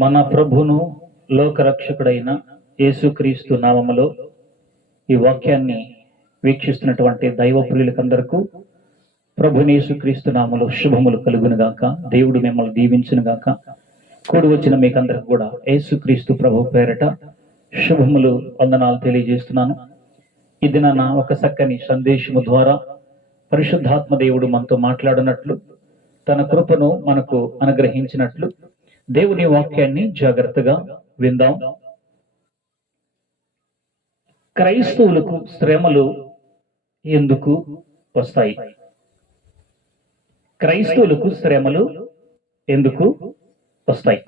మన ప్రభును లోకరక్షకుడైన యేసుక్రీస్తు నామములో ఈ వాక్యాన్ని వీక్షిస్తున్నటువంటి దైవ ప్రియులకందరకు ప్రభుని యేసుక్రీస్తు నామలు శుభములు కలుగును గాక. దేవుడు మిమ్మల్ని దీవించును గాక. కూడి వచ్చిన మీకందరికి కూడా యేసుక్రీస్తు ప్రభు పేరట శుభములు వందనాలు తెలియజేస్తున్నాను. ఇది నా ఒక చక్కని సందేశము ద్వారా పరిశుద్ధాత్మ దేవుడు మనతో మాట్లాడినట్లు తన కృపను మనకు అనుగ్రహించినట్లు దేవుని వాక్యాన్ని జాగ్రత్తగా విందాం. క్రైస్తవులకు శ్రమలు ఎందుకు వస్తాయి? క్రైస్తవులకు శ్రమలు ఎందుకు వస్తాయి?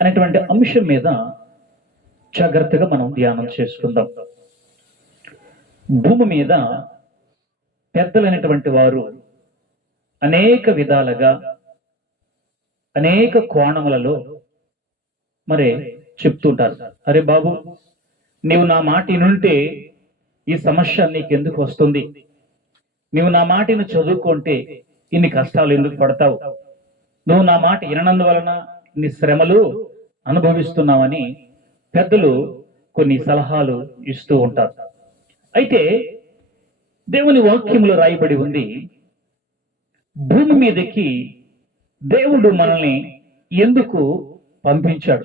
అనేటువంటి అంశం మీద జాగ్రత్తగా మనం ధ్యానం చేసుకుందాం. భూమి మీద పెద్దలైనటువంటి వారు అనేక విధాలుగా అనేక కోణములలో మరి చెప్తుంటారు. అరే బాబు నీవు నా మాట వినుంటే ఈ సమస్య నీకెందుకు వస్తుంది? నువ్వు నా మాటను చదువుకుంటే ఇన్ని కష్టాలు ఎందుకు పడతావు? నువ్వు నా మాట వినందువలన ఇన్ని శ్రమలు అనుభవిస్తున్నావని పెద్దలు కొన్ని సలహాలు ఇస్తూ ఉంటారు. అయితే దేవుని వాక్యములో రాయబడి ఉంది భూమి మీదకి దేవుడు మనల్ని ఎందుకు పంపించాడు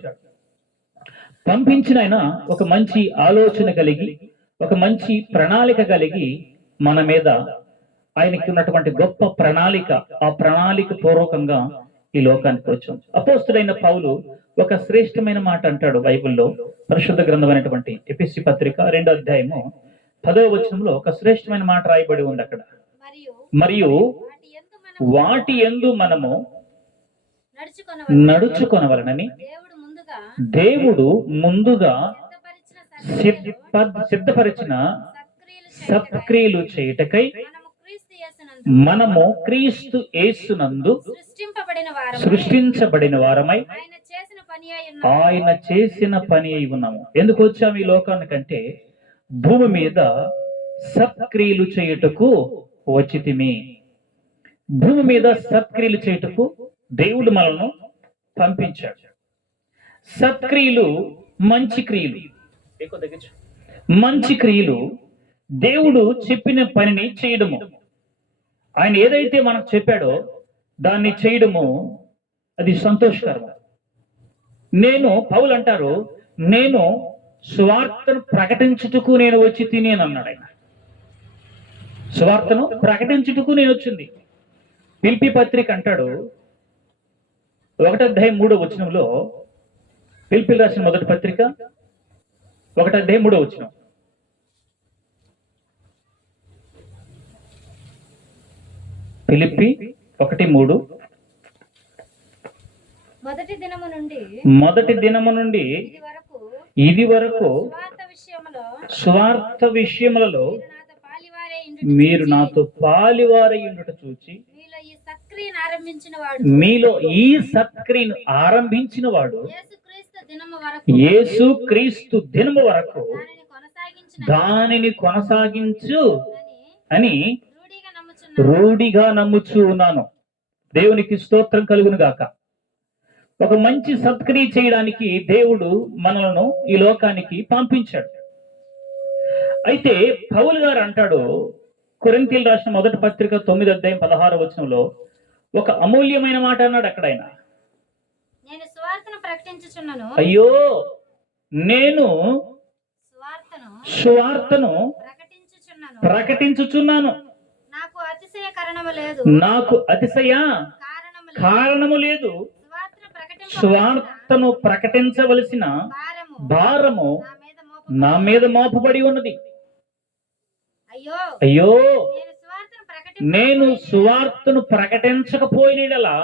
పంపించిన ఆయన ఒక మంచి ఆలోచన కలిగి ఒక మంచి ప్రణాళిక కలిగి మన మీద ఆయనకి ఉన్నటువంటి గొప్ప ప్రణాళిక ఆ ప్రణాళిక పూర్వకంగా ఈ లోకానికి వచ్చాం అపోస్తుడైన పౌలు ఒక శ్రేష్టమైన మాట అంటాడు బైబిల్లో పరిశుద్ధ గ్రంథం అయినటువంటి ఎపిసి పత్రిక రెండో అధ్యాయము పదవ వచనంలో ఒక శ్రేష్టమైన మాట రాయబడి ఉంది అక్కడ మరియు వాటి ఎందు మనము. నడుచుకొనవలనని దేవుడు ముందుగా దేవుడు ముందుగా సిద్ధపరిచిన సిద్ధ సిద్ధపరిచిన సత్క్రియలు చేయుటకై మనము క్రీస్తు యేసునందు సృష్టించబడిన వారమై ఆయన చేసిన పని అయి ఆయన చేసిన పని అయి ఉన్నాము. ఎందుకు వచ్చాము ఈ లోకానికంటే భూమి మీద సత్క్రియలు చేయుటకు వచ్చితిమి. భూమి మీద సత్క్రియలు చేయుటకు దేవుడు మనల్ని పంపించాడు. సత్క్రియలు మంచి క్రియలు. మంచి క్రియలు దేవుడు చెప్పిన పనిని చేయడము. ఆయన ఏదైతే మనకు చెప్పాడో దాన్ని చేయడము అది సంతోషకరం నేను పౌలు అంటారు నేను సువార్తను ప్రకటించుటకు నేను వచ్చి తిని అని అన్నాడు ఆయన. సువార్తను ప్రకటించుటకు నేను వచ్చింది. పిలిపి పత్రిక అంటాడు ఒకటి అధ్యాయం మూడో వచనంలో పిలిపి రాసిన మొదటి పత్రిక ఒకటి అధ్యాయం మూడో వచనం. పిలిపి ఒకటి మూడు. మొదటి దినము నుండి మొదటి దినము నుండి ఇది వరకు స్వార్థ విషయములో స్వార్థ విషయములలో మీరు నాతో పాలివారే మీరు నాతో పాలివారై ఇండుట చూచి, సత్క్రియను ఆరంభించిన వాడు. మీలో ఈ సత్క్రియను ఆరంభించిన వాడు యేసు క్రీస్తు దినము వరకు దానిని కొనసాగించు అని రూఢిగా నమ్ముచూ ఉన్నాను. దేవునికి స్తోత్రం కలుగును గాక. ఒక మంచి సత్క్రియ చేయడానికి దేవుడు మనలను ఈ లోకానికి పంపించాడు. అయితే పౌలు గారు అంటాడు కొరింతీలు రాసిన మొదటి పత్రిక తొమ్మిది అధ్యాయం పదహారు వచనంలో ఒక అమూల్యమైన మాట అన్నాడు అక్కడ ఆయన నేను సువార్తను ప్రకటించుచున్నాను. అయ్యో నేను సువార్తను సువార్తను ప్రకటించుచున్నాను. ప్రకటించుచున్నాను. నాకు అతిశయ కారణము లేదు. నాకు అతిశయ కారణము లేదు. స్వార్థను ప్రకటించవలసిన భారము నా మీద మోపబడి నా మీద మోపబడి ఉన్నది. అయ్యో అయ్యో నేను సువార్తను ప్రకటించకపోయినలా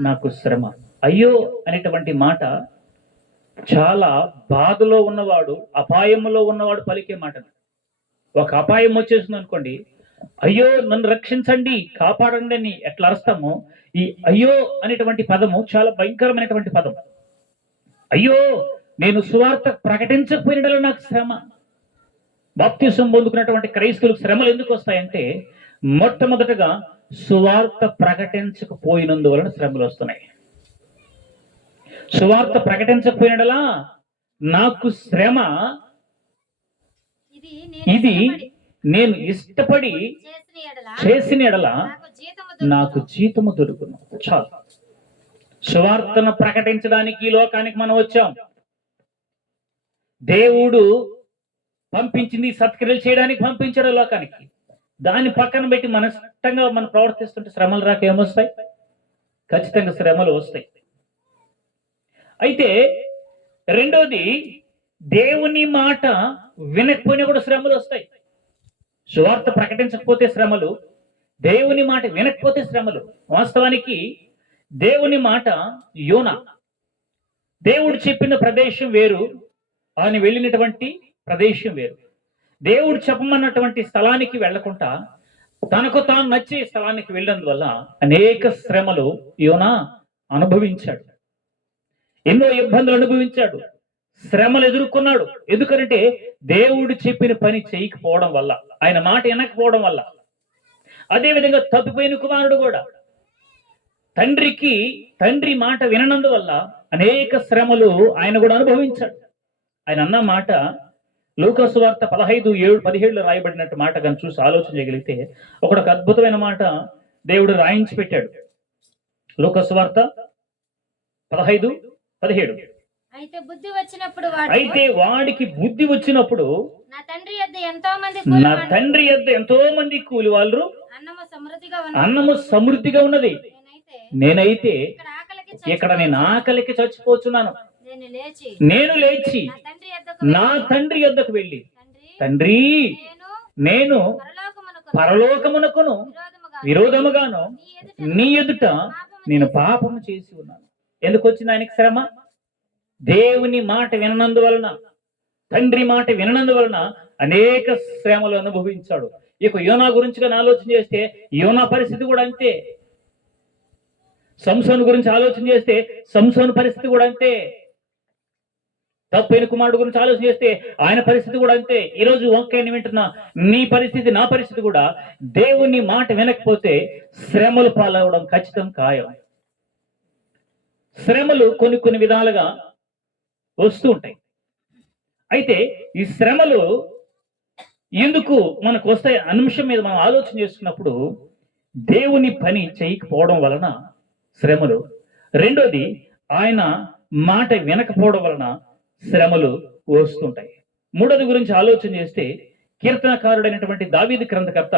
నాకు శ్రమ. అయ్యో అనేటువంటి మాట చాలా బాధలో ఉన్నవాడు అపాయములో ఉన్నవాడు పలికే మాట ఒక అపాయం వచ్చేసింది అనుకోండి అయ్యో నన్ను రక్షించండి కాపాడండి అని ఎట్లా అరుస్తామో ఈ అయ్యో అనేటువంటి పదము చాలా భయంకరమైనటువంటి పదం. అయ్యో నేను సువార్త ప్రకటించకపోయినలో నాకు శ్రమ. బాప్తిసం పొందుకున్నటువంటి క్రైస్తవులకు శ్రమలు ఎందుకు వస్తాయంటే మొట్టమొదటగా సువార్త ప్రకటించకపోయినందువలన శ్రమలు వస్తున్నాయి. సువార్త ప్రకటించకపోయినడలా నాకు శ్రమ ఇది నేను ఇష్టపడి చేసిన ఎడల నాకు జీతము నాకు దొరుకును. జీతము దొరుకును. చాలు. సువార్తను ప్రకటించడానికి ఈ లోకానికి మనం వచ్చాం. దేవుడు పంపించింది సత్క్రియలు చేయడానికి పంపించాడు లోకానికి. దాన్ని పక్కన పెట్టి మన మనం ప్రవర్తిస్తుంటే శ్రమలు రాక ఏమొస్తాయి? ఖచ్చితంగా శ్రమలు వస్తాయి. అయితే రెండోది దేవుని మాట వినకపోయినా కూడా శ్రమలు వస్తాయి. సువార్త ప్రకటించకపోతే శ్రమలు దేవుని మాట వినకపోతే శ్రమలు. వాస్తవానికి దేవుని మాట యోన. దేవుడు చెప్పిన ప్రదేశం వేరు ఆయన వెళ్ళినటువంటి ప్రదేశం వేరు. దేవుడు చెప్పమన్నటువంటి స్థలానికి వెళ్ళకుండా తనకు తాను నచ్చే స్థలానికి వెళ్ళినందువల్ల అనేక శ్రమలు యోన అనుభవించాడు. ఎన్నో ఇబ్బందులు అనుభవించాడు. శ్రమలు ఎదుర్కొన్నాడు. ఎందుకంటే దేవుడు చెప్పిన పని చేయకపోవడం వల్ల ఆయన మాట వినకపోవడం వల్ల. అదేవిధంగా తప్పిపోయిన కుమారుడు కూడా. తండ్రికి తండ్రి మాట విననందువల్ల అనేక శ్రమలు ఆయన కూడా అనుభవించాడు. ఆయన అన్న మాట లూకాసు వార్త పదహైదు ఏడు పదిహేడులో రాయబడినట్టు మాట కానీ చూసి ఆలోచన చేయగలిగితే ఒకడు ఒక అద్భుతమైన మాట దేవుడు రాయించి పెట్టాడు. లూకాసు వార్త పదహైదు పదిహేడు. అయితే బుద్ధి వచ్చినప్పుడు అయితే వాడికి బుద్ధి వచ్చినప్పుడు నా తండ్రి యొద్ద ఎంతో మంది నా తండ్రి యొద్ద ఎంతో మంది కూలి వాళ్ళు అన్నము సమృద్ధిగా అన్నము సమృద్ధిగా ఉన్నది. నేనైతే ఇక్కడ నేను. ఆకలికి చచ్చిపోతున్నాను. నేను లేచి నా తండ్రి యొద్దకు వెళ్ళి, తండ్రి నేను నేను పరలోకమునకు పరలోకమునకును విరోధముగా విరోధముగాను నీ ఎదుట నేను పాపము చేసి ఉన్నాను. ఎందుకు వచ్చింది ఆయనకి శ్రమ? దేవుని మాట విననందువలన తండ్రి మాట విననందువలన అనేక శ్రమలు అనుభవించాడు. ఇక యోనా గురించి కానీ ఆలోచన చేస్తే యోనా పరిస్థితి కూడా అంతే. సంసోను గురించి ఆలోచన చేస్తే సంసోను పరిస్థితి కూడా అంతే. తప్పైన కుమారుడు గురించి ఆలోచన చేస్తే ఆయన పరిస్థితి కూడా అంతే. ఈ రోజు వంకాయని వింటున్నా నీ పరిస్థితి నా పరిస్థితి కూడా దేవుని మాట వినకపోతే శ్రమలు పాలవడం ఖచ్చితం ఖాయం. శ్రమలు కొన్ని కొన్ని విధాలుగా వస్తూ ఉంటాయి. అయితే ఈ శ్రమలు ఎందుకు మనకు వస్తాయి? అంశం మీద మనం ఆలోచన చేసుకున్నప్పుడు దేవుని పని చేయకపోవడం వలన శ్రమలు. రెండోది ఆయన మాట వినకపోవడం వలన శ్రమలు వస్తుంటాయి. మూడోది గురించి ఆలోచన చేస్తే కీర్తనకారుడైనటువంటి దావీది గ్రంథకర్త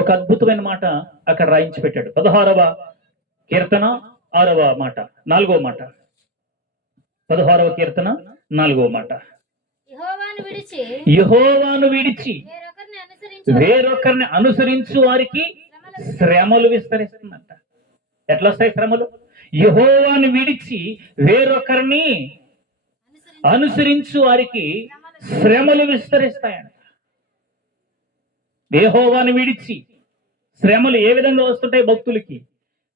ఒక అద్భుతమైన మాట అక్కడ రాయించి పెట్టాడు. పదహారవ కీర్తన ఆరవ మాట నాలుగవ మాట. పదహారవ కీర్తన నాలుగవ మాట. యెహోవాను విడిచి వేరొకరిని అనుసరించి వారికి శ్రమలు శ్రమలు విస్తరిస్తుందంట. ఎట్లా వస్తాయి శ్రమలు? యహోవాను విడిచి వేరొకరిని అనుసరించి అనుసరించు వారికి శ్రమలు విస్తరిస్తాయంట. యెహోవాను విడిచి శ్రమలు ఏ విధంగా వస్తుంటాయి భక్తులకి?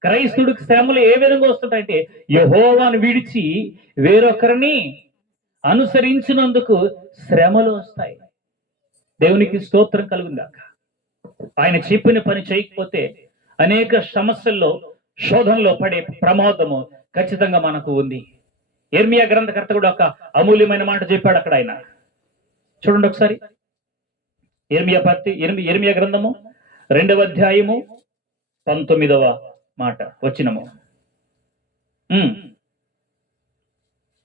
క్రైస్తుడికి శ్రమలు ఏ విధంగా వస్తుంటాయంటే యహోవాను విడిచి వేరొకరిని అనుసరించినందుకు శ్రమలు వస్తాయి. దేవునికి స్తోత్రం కలుగుందాక ఆయన చెప్పిన పని చేయకపోతే అనేక సమస్యల్లో శోధనలో పడే ప్రమాదము ఖచ్చితంగా మనకు ఉంది. ఎర్మియా గ్రంథకర్త కూడా ఒక అమూల్యమైన మాట చెప్పాడు అక్కడ ఆయన. చూడండి ఒకసారి. ఎర్మియా పత్తి ఎర్మి ఎర్మియా గ్రంథము రెండవ అధ్యాయము పంతొమ్మిదవ మాట వచ్చినము.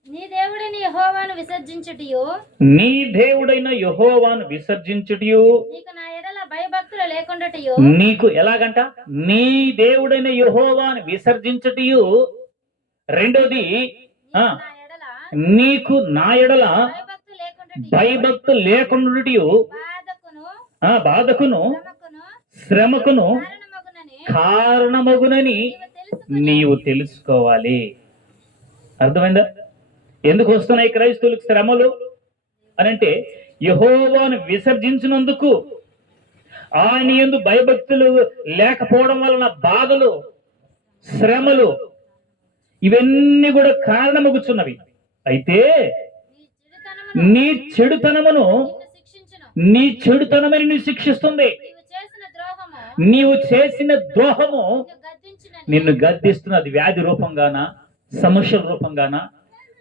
నీ దేవుడిని యెహోవాను విసర్జించుటయు? నీ దేవుడైన యహోవాను విసర్జించుటయు? నీకు నా ఎడల భయభక్తులు లేకుండాటయు? నీకు ఎలాగంట? నీ దేవుడైన యహోవాను విసర్జించుటయు. రెండోది నీకు నా ఎడల భయభక్తు లేకుండా బాధకును ఆ బాధకును శ్రమకును కారణమగునని నీవు తెలుసుకోవాలి. అర్థమైందా? ఎందుకు వస్తున్నాయి క్రైస్తవులకు శ్రమలు? అని అంటే యహోవాను విసర్జించినందుకు ఆయన ఎందు భయభక్తులు లేకపోవడం వలన బాధలు శ్రమలు ఇవన్నీ కూడా కారణమగుచున్నవి. అయితే నీ చెడుతనమును నీ చెడుతనమని నీ శిక్షిస్తుంది. నీవు చేసిన ద్రోహము నిన్ను గద్దించునని అది గద్దిస్తున్నది వ్యాధి రూపంగానా సమస్యల రూపంగానా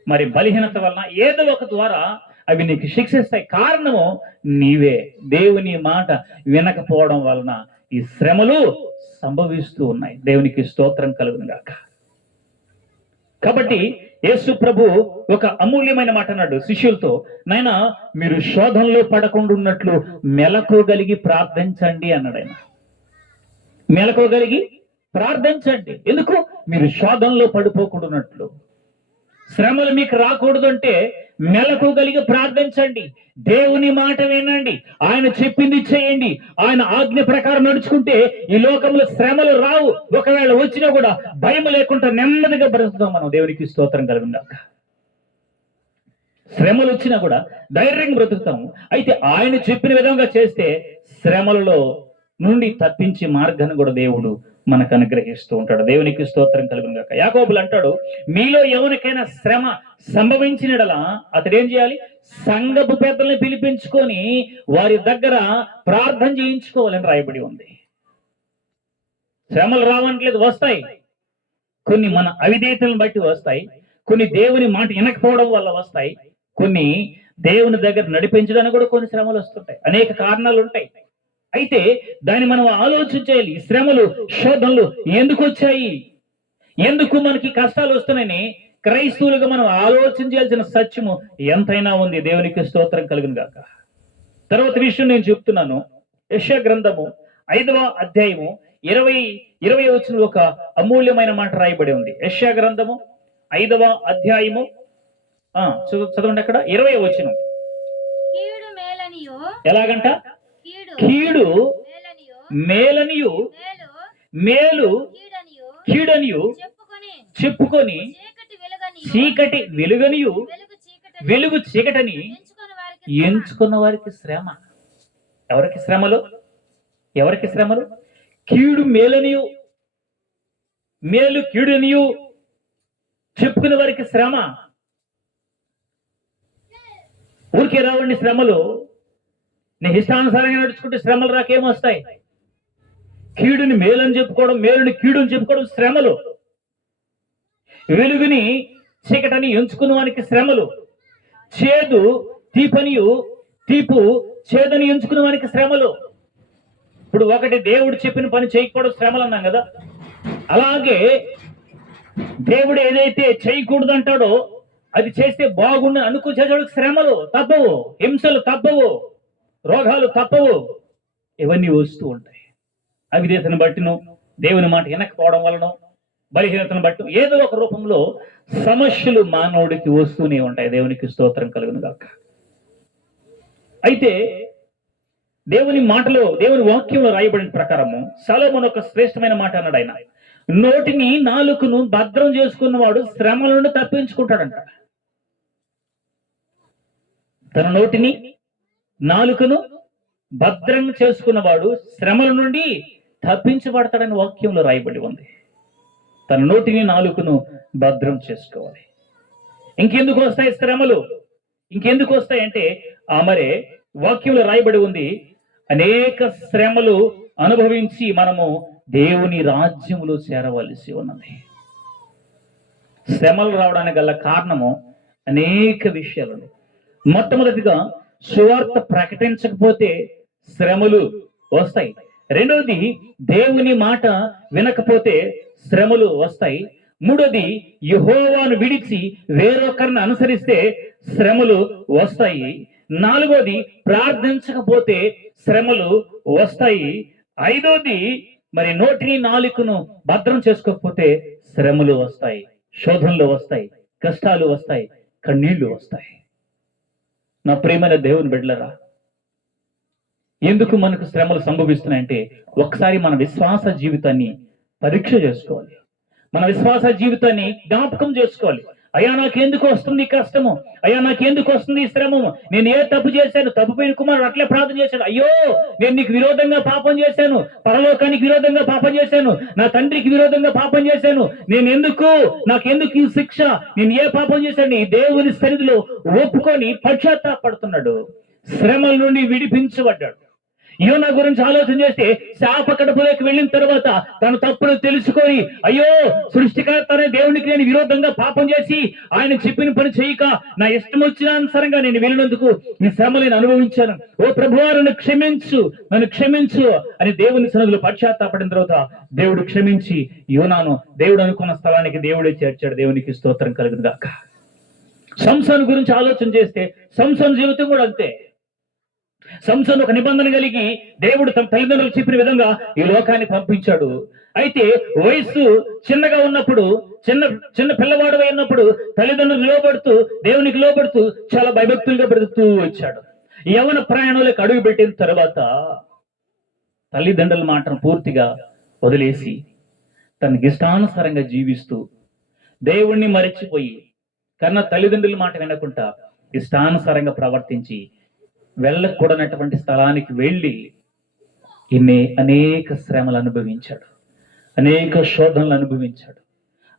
మరి బలహీనత వలన ఏదో ఒక ద్వారా అవి నీకు శిక్షిస్తాయి. కారణము నీవే. దేవుని మాట వినకపోవడం వలన ఈ శ్రమలు సంభవిస్తూ ఉన్నాయి. దేవునికి స్తోత్రం కలుగును గాక. కాబట్టి యేసు ప్రభు ఒక అమూల్యమైన మాట అన్నాడు. శిష్యులతో నాయన మీరు శోధనలో పడకుండా ఉన్నట్లు మెలకోగలిగి ప్రార్థించండి అన్నాడు ఆయన. మెలకోగలిగి ప్రార్థించండి. ఎందుకు? మీరు శోధనలో ఉన్నట్లు శ్రమలు మీకు రాకూడదు అంటే మెలకోగలిగి ప్రార్థించండి. దేవుని మాట వినండి. ఆయన చెప్పింది చేయండి. ఆయన ఆజ్ఞ ప్రకారం నడుచుకుంటే ఈ లోకంలో శ్రమలు రావు. ఒకవేళ వచ్చినా కూడా భయం లేకుండా నెమ్మదిగా బ్రతుకుతాం మనం. దేవునికి స్తోత్రం కలిగిందాక శ్రమలు వచ్చినా కూడా ధైర్యంగా బ్రతుకుతాము. అయితే ఆయన చెప్పిన విధంగా చేస్తే శ్రమలలో నుండి తప్పించే మార్గాన్ని కూడా దేవుడు మనకు అనుగ్రహిస్తూ ఉంటాడు. దేవునికి స్తోత్రం కలుగును గాక. యాకోబులు అంటాడు మీలో ఎవరికైనా శ్రమ సంభవించినడలా అతడు ఏం చేయాలి? సంఘపు పెద్దల్ని పిలిపించుకొని వారి దగ్గర ప్రార్థన చేయించుకోవాలని రాయబడి ఉంది. శ్రమలు రావట్లేదు వస్తాయి. కొన్ని మన అవిధేతలను బట్టి వస్తాయి. కొన్ని దేవుని మాట వినకపోవడం వల్ల వస్తాయి. కొన్ని దేవుని దగ్గర నడిపించడానికి కూడా కొన్ని శ్రమలు వస్తుంటాయి. అనేక కారణాలు ఉంటాయి. అయితే దాన్ని మనం ఆలోచించాలి ఈ శ్రమలు శోధనలు ఎందుకు వచ్చాయి? ఎందుకు మనకి కష్టాలు వస్తున్నాయని క్రైస్తవులుగా మనం ఆలోచించాల్సిన సత్యము ఎంతైనా ఉంది. దేవునికి స్తోత్రం కలుగును గాక. తర్వాత విషయం నేను చెప్తున్నాను. యశ గ్రంథము ఐదవ అధ్యాయము ఇరవై ఇరవై వచ్చిన ఒక అమూల్యమైన మాట రాయబడి ఉంది. యశ గ్రంథము ఐదవ అధ్యాయము చదవండి అక్కడ. ఇరవై వచ్చిన. ఎలాగంట? కీడు మేలనియు మేలు కీడనియు చెప్పుకొని చీకటి వెలుగనియు వెలుగు చీకటి వెలుగు చీకటని ఎంచుకున్న వారికి శ్రమ. ఎవరికి శ్రమలు? ఎవరికి శ్రమలు? కీడు మేలనియు మేలు కీడునియు చెప్పుకునే వారికి శ్రమ. ఊరికే రావండి శ్రమలు. నీ ఇష్టానుసారంగా నడుచుకుంటే శ్రమలు రాకేమొస్తాయి కీడుని మేలని చెప్పుకోవడం మేలుని కీడుని చెప్పుకోవడం శ్రమలు. వెలుగుని చీకటని ఎంచుకున్న వానికి శ్రమలు. చేదు తీపనియు తీపు చేదని ఎంచుకున్న వానికి శ్రమలు. ఇప్పుడు ఒకటి దేవుడు చెప్పిన పని చేయకపోవడం శ్రమలు అన్నాం కదా? అలాగే దేవుడు ఏదైతే చేయకూడదు అంటాడో అది చేస్తే బాగుండు అనుకో చేసేవాడికి శ్రమలు తప్పవు హింసలు తప్పవు. రోగాలు తప్పవు. ఇవన్నీ వస్తూ ఉంటాయి. అవిధేతను బట్టినో దేవుని మాట వినకపోవడం వలన బలహీనతను బట్టి ఏదో ఒక రూపంలో సమస్యలు మానవుడికి వస్తూనే ఉంటాయి. దేవునికి స్తోత్రం కలుగును గాక. అయితే దేవుని మాటలో దేవుని వాక్యంలో రాయబడిన ప్రకారము సలోమన్ ఒక శ్రేష్టమైన మాట అన్నాడు ఆయన. నోటిని నాలుకను భద్రం చేసుకున్నవాడు శ్రమల నుండి తప్పించుకుంటాడంట. తన నోటిని నాలుకను భద్రం చేసుకున్నవాడు శ్రమల నుండి తప్పించబడతాడని వాక్యంలో రాయబడి ఉంది. తన నోటిని నాలుకను భద్రం చేసుకోవాలి. ఇంకెందుకు వస్తాయి శ్రమలు? ఇంకెందుకు వస్తాయి అంటే ఆ మరే వాక్యంలో రాయబడి ఉంది అనేక శ్రమలు అనుభవించి మనము దేవుని రాజ్యములో చేరవలసి ఉన్నది. శ్రమలు రావడానికి గల కారణము అనేక విషయాలు. మొట్టమొదటిగా సువార్త ప్రకటించకపోతే శ్రమలు వస్తాయి. రెండవది దేవుని మాట వినకపోతే శ్రమలు వస్తాయి. మూడోది యహోవాను విడిచి వేరొకరిని అనుసరిస్తే శ్రమలు వస్తాయి. నాలుగోది ప్రార్థించకపోతే శ్రమలు వస్తాయి. ఐదోది మరి నోటిని నాలుకను భద్రం చేసుకోకపోతే శ్రమలు వస్తాయి. శోధనలు వస్తాయి. కష్టాలు వస్తాయి. కన్నీళ్ళు వస్తాయి. నా ప్రేమైన దేవుని బిడ్డలరా ఎందుకు మనకు శ్రమలు సంభవిస్తున్నాయంటే ఒకసారి మన విశ్వాస జీవితాన్ని పరీక్ష చేసుకోవాలి. మన విశ్వాస జీవితాన్ని జ్ఞాపకం చేసుకోవాలి. అయ్యా నాకెందుకు వస్తుంది కష్టము? అయ్యా నాకెందుకు వస్తుంది ఈ శ్రమము? నేను ఏ తప్పు చేశాను? తప్పు పోయిన కుమారుడు అట్లే ప్రార్థన చేశాను అయ్యో నేను నీకు విరోధంగా పాపం చేశాను. పరలోకానికి విరోధంగా పాపం చేశాను. నా తండ్రికి విరోధంగా పాపం చేశాను. నేను ఎందుకు నాకెందుకు ఈ శిక్ష? నేను ఏ పాపం చేశాను? ఈ దేవుని సన్నిధిలో ఒప్పుకొని పశ్చాత్తాపడుతున్నాడు. శ్రమల నుండి విడిపించబడ్డాడు. యోనా గురించి ఆలోచన చేస్తే శాప కడుపులోకి వెళ్ళిన తర్వాత తన తప్పులు తెలుసుకొని అయ్యో సృష్టికర్త అనే దేవునికి నేను విరోధంగా పాపం చేసి ఆయన చెప్పిన పని చేయక నా ఇష్టం వచ్చినానుసారంగా నేను వెళ్ళినందుకు ఈ శ్రమ నేను అనుభవించాను. ఓ ప్రభువా నన్ను క్షమించు నన్ను క్షమించు అని దేవుని సన్నిధిలో పశ్చాత్తాపడిన తర్వాత దేవుడు క్షమించి యోనాను దేవుడు అనుకున్న స్థలానికి దేవుడే చేర్చాడు. దేవునికి స్తోత్రం కలుగును గాక. సంసోన్ గురించి ఆలోచన చేస్తే సంసోన్ జీవితం కూడా అంతే. సంసోన్ ఒక నిబంధన కలిగి దేవుడు తన తల్లిదండ్రులు చెప్పిన విధంగా ఈ లోకాన్ని పంపించాడు. అయితే వయస్సు చిన్నగా ఉన్నప్పుడు చిన్న చిన్న పిల్లవాడు అయినప్పుడు తల్లిదండ్రులు లోబడుతూ దేవునికి లోబడుతూ చాలా భయభక్తులుగా బ్రతుకుతూ వచ్చాడు. యవన ప్రయాణంలోకి అడుగు పెట్టిన తర్వాత తల్లిదండ్రుల మాటను పూర్తిగా వదిలేసి తనకి ఇష్టానుసారంగా జీవిస్తూ దేవుణ్ణి మరచిపోయి కన్నా తల్లిదండ్రుల మాట వినకుండా ఇష్టానుసారంగా ప్రవర్తించి వెళ్ళకూడనటువంటి స్థలానికి వెళ్ళి ఈమె అనేక శ్రమలు అనుభవించాడు. అనేక శోధనలు అనుభవించాడు.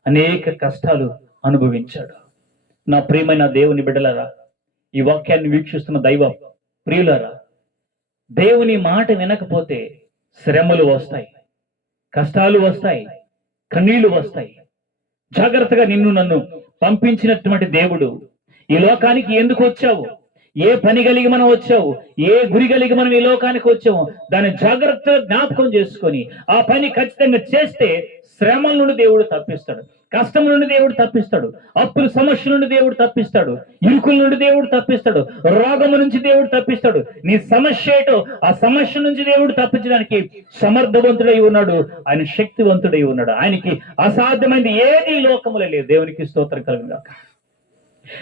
అనేక కష్టాలు అనుభవించాడు. నా ప్రియమైన దేవుని బిడ్డలారా ఈ వాక్యాన్ని వీక్షిస్తున్న దైవ ప్రియులారా దేవుని మాట వినకపోతే శ్రమలు వస్తాయి కష్టాలు వస్తాయి కన్నీళ్ళు వస్తాయి. జాగ్రత్తగా నిన్ను నన్ను పంపించినటువంటి దేవుడు ఈ లోకానికి ఎందుకు వచ్చావు? ఏ పని కలిగి మనం వచ్చావు? ఏ గురి కలిగి మనం ఈ లోకానికి వచ్చాము దాన్ని జాగ్రత్తగా జ్ఞాపకం చేసుకొని ఆ పని ఖచ్చితంగా చేస్తే శ్రమల నుండి దేవుడు తప్పిస్తాడు. కష్టం నుండి దేవుడు తప్పిస్తాడు. అప్పుల సమస్య నుండి దేవుడు తప్పిస్తాడు. ఇరుకుల నుండి దేవుడు తప్పిస్తాడు. రోగము నుంచి దేవుడు తప్పిస్తాడు. నీ సమస్య ఏటో ఆ సమస్య నుంచి దేవుడు తప్పించడానికి సమర్థవంతుడై ఉన్నాడు. ఆయన శక్తివంతుడై ఉన్నాడు. ఆయనకి అసాధ్యమైనది ఏది లోకములే లోకములో లేదు. దేవునికి స్తోత్రం కలుగుగాక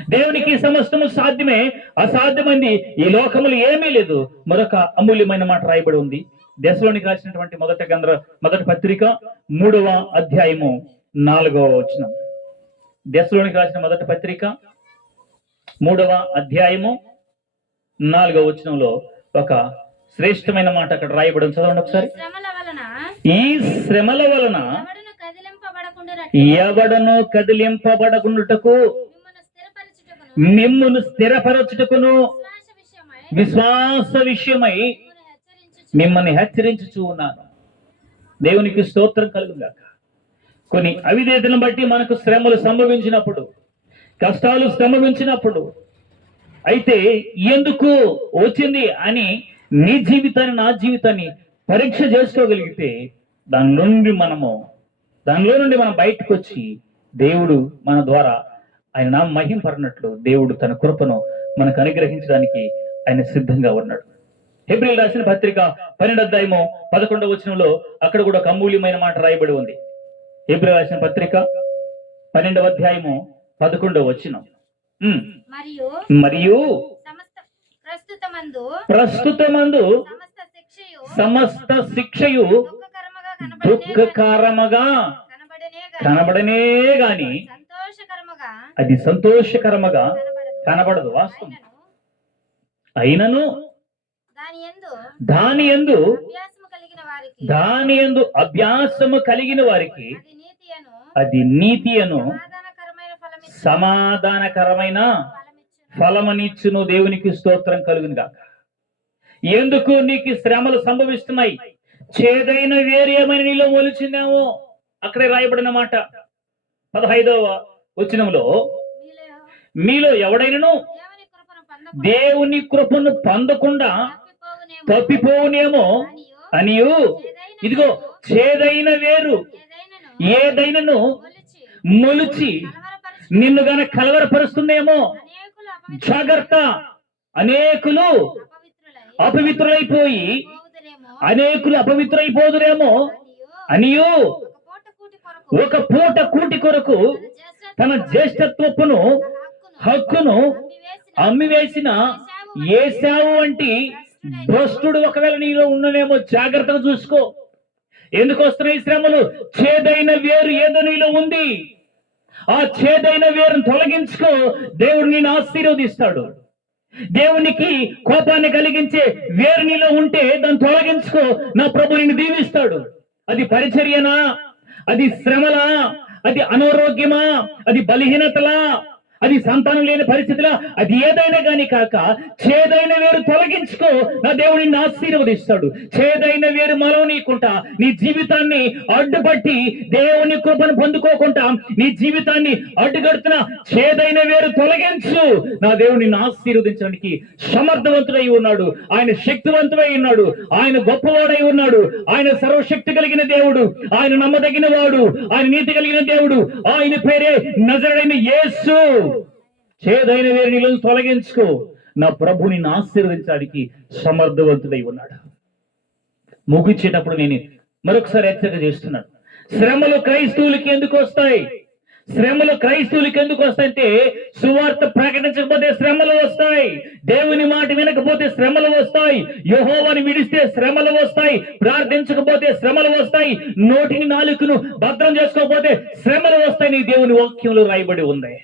దేవునికి సమస్తము సాధ్యమే. అసాధ్యమైంది. ఈ లోకములు ఏమీ లేదు. మరొక అమూల్యమైన మాట రాయబడి ఉంది. దశలోనికి రాసినటువంటి మొదటి గంధ్ర మొదటి పత్రిక మూడవ అధ్యాయము నాలుగవ వచనం. దశలోనికి రాసిన మొదటి పత్రిక మూడవ అధ్యాయము నాలుగవ వచనంలో ఒక శ్రేష్టమైన మాట అక్కడ రాయబడి. చదవండి ఒకసారి. ఈ శ్రమల వలన ఎవడును కదిలింపబడకుండా ఎవడను కదిలింపబడకుండుటకు? మిమ్మును స్థిరపరచుటకును విశ్వాస విషయమై మిమ్మల్ని హెచ్చరించుచూ ఉన్నాను. దేవునికి స్తోత్రం కలుగుగాక. కొన్ని అవిదేతను బట్టి మనకు శ్రమలు సంభవించినప్పుడు కష్టాలు సంభవించినప్పుడు అయితే ఎందుకు వచ్చింది అని నీ జీవితాన్ని నా జీవితాన్ని పరీక్ష చేసుకోగలిగితే దాని నుండి మనము దానిలో నుండి మనం బయటకు వచ్చి దేవుడు మన ద్వారా ఆయన నా మహింపడినట్లు దేవుడు తన కృపను మనకు అనుగ్రహించడానికి ఆయన సిద్ధంగా ఉన్నాడు. హెబ్రిల్ రాసిన పత్రిక పన్నెండు అధ్యాయము పదకొండవ వచనంలో అక్కడ కూడా ఒక అమూల్యమైన మాట రాయబడి ఉంది. హెబ్రిల్ రాసిన పత్రిక పన్నెండవ అధ్యాయము పదకొండవ వచనం. మరియు ప్రస్తుతమందు సమస్త శిక్షయు దుఃఖకరముగా కనబడనే గాని అది సంతోషకరముగా కనబడదు. వాస్తవం. అయినను దాని ఎందు అభ్యాసము కలిగిన వారికి దాని ఎందు అభ్యాసము కలిగిన వారికి అది నీతి అను సమాధానకరమైన ఫలమనిచ్చును. దేవునికి స్తోత్రం కలుగును గాక. ఎందుకు నీకు శ్రమలు సంభవిస్తున్నాయి? చేదైన వేరేమైన నీలో మొలిచిందేమో అక్కడే రాయబడిన మాట. పదహైదవ వచనంలో మీలో ఎవడైనను దేవుని కృపను పొందకుండా తప్పిపోవునేమో. అనియు. ఇదిగో చేదైన వేరు. ఏదైనను మొలిచి నిన్ను గన కలవరపరుస్తుందేమో? జాగ్రత్త. అనేకులు అపవిత్రులై అపవిత్రులైపోయి అనేకులు అపవిత్రైపోదురేమో అనియు. ఒక పూట కూటి కొరకు తన జ్యేష్ఠత్వపును హక్కును అమ్మివేసిన ఏసావు వంటి భ్రష్టుడు ఒకవేళ నీలో ఉన్ననేమో జాగ్రత్తగా చూసుకో. ఎందుకు వస్తున్నాయి శ్రమలు? చేదైన వేరు ఏదో నీలో ఉంది. ఆ చేదైన వేరును తొలగించుకో. దేవుడు నేను ఆశీర్వదిస్తాడు. దేవునికి కోపాన్ని కలిగించే వేరు నీలో ఉంటే దాన్ని తొలగించుకో. నా ప్రభు నిన్ను దీవిస్తాడు. అది పరిచర్యనా? అది శ్రమలా అది అనారోగ్యమా? అది బలహీనతలా? అది సంతానం లేని పరిస్థితిలో అది ఏదైనా గాని కాక చేదైన వేరు తొలగించుకో నా దేవుడు నిన్ను ఆశీర్వదిస్తాడు. చేదైన వేరు మలం నీకుంటా నీ జీవితాన్ని అడ్డుపట్టి దేవుని కృపను పొందుకోకుండా నీ జీవితాన్ని అడ్డుగడుతున్న చేదైన వేరు తొలగించు. నా దేవుడు నిన్ను ఆశీర్వదించడానికి సమర్థవంతుడై ఉన్నాడు. ఆయన శక్తివంతుడై ఉన్నాడు. ఆయన గొప్పవాడై ఉన్నాడు. ఆయన సర్వశక్తి కలిగిన దేవుడు. ఆయన నమ్మదగిన వాడు. ఆయన నీతి కలిగిన దేవుడు. ఆయన పేరే నజరైన యేసు. చేదైన వేరు నీళ్ళు తొలగించుకో. నా ప్రభు నిన్ను ఆశీర్వదించడానికి సమర్థవంతుడై ఉన్నాడు. ముగించేటప్పుడు నేను మరొకసారి హెచ్చరిక చేస్తున్నాను. శ్రమలు క్రైస్తవులకి ఎందుకు వస్తాయి? శ్రమలు క్రైస్తవులకి ఎందుకు వస్తాయంటే సువార్త ప్రకటించకపోతే శ్రమలు వస్తాయి. దేవుని మాట వినకపోతే శ్రమలు వస్తాయి. యహోవాని విడిస్తే శ్రమలు వస్తాయి. ప్రార్థించకపోతే శ్రమలు వస్తాయి. నోటిని నాలుకను భద్రం చేసుకోకపోతే శ్రమలు వస్తాయి. నీ దేవుని వాక్యంలో రాయబడి ఉంది.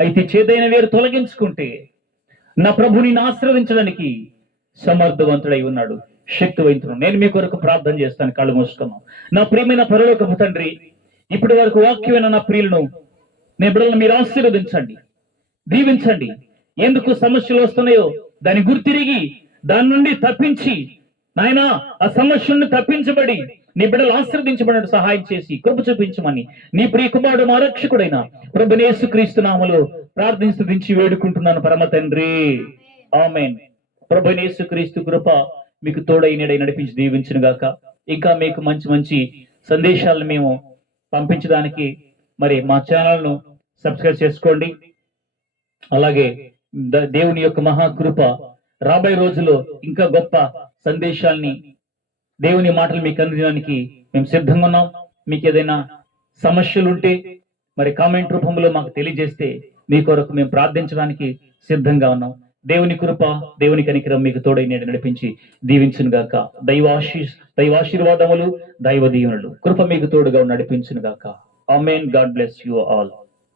అయితే చేదైన వేరు తొలగించుకుంటే నా ప్రభుని ఆశ్రవించడానికి సమర్థవంతుడై ఉన్నాడు శక్తివంతుడు. నేను మీ కొరకు ప్రార్థన చేస్తాను కళ్ళు మూసుకున్నాం నా ప్రియమైన పరలోకపు తండ్రి ఇప్పటి వరకు వాక్యమైన నా ప్రియులను నేను బిడ్డలను మీరు ఆశీర్వదించండి దీవించండి. ఎందుకు సమస్యలు వస్తున్నాయో దాని గుర్తిరిగి దాని నుండి తప్పించి నాయన ఆ సమస్యను తప్పించబడి నీ బిడ్డలు ఆశీర్వదించబడినట్టు సహాయం చేసి కృప చూపించమని నీ ప్రియ కుమారుడు మా రక్షకుడైన ప్రభునేసు క్రీస్తు నామలో ప్రార్థించి వేడుకుంటున్నాను పరమ తండ్రి. ఆమెన్. ప్రభునేసు క్రీస్తు కృప మీకు తోడైనడై నడిపించి దీవించిన గాక. ఇంకా మీకు మంచి మంచి సందేశాలను మేము పంపించడానికి మరి మా ఛానల్ను సబ్స్క్రైబ్ చేసుకోండి. అలాగే దేవుని యొక్క మహాకృప రాబోయే రోజుల్లో ఇంకా గొప్ప సందేశాల్ని దేవుని మాటలు మీకు అందించడానికి మేము సిద్ధంగా ఉన్నాం. మీకు ఏదైనా సమస్యలు ఉంటే మరి కామెంట్ రూపంలో మాకు తెలియజేస్తే మీ కొరకు మేము ప్రార్థించడానికి సిద్ధంగా ఉన్నాం. దేవుని కృప దేవుని కనికరం మీకు తోడై నేడు నడిపించి దీవించును గాక దైవాశీ దైవాశీర్వాదములు దైవ దీవెనలు కృప మీకు తోడుగా నడిపించును గాక amen. God bless you all.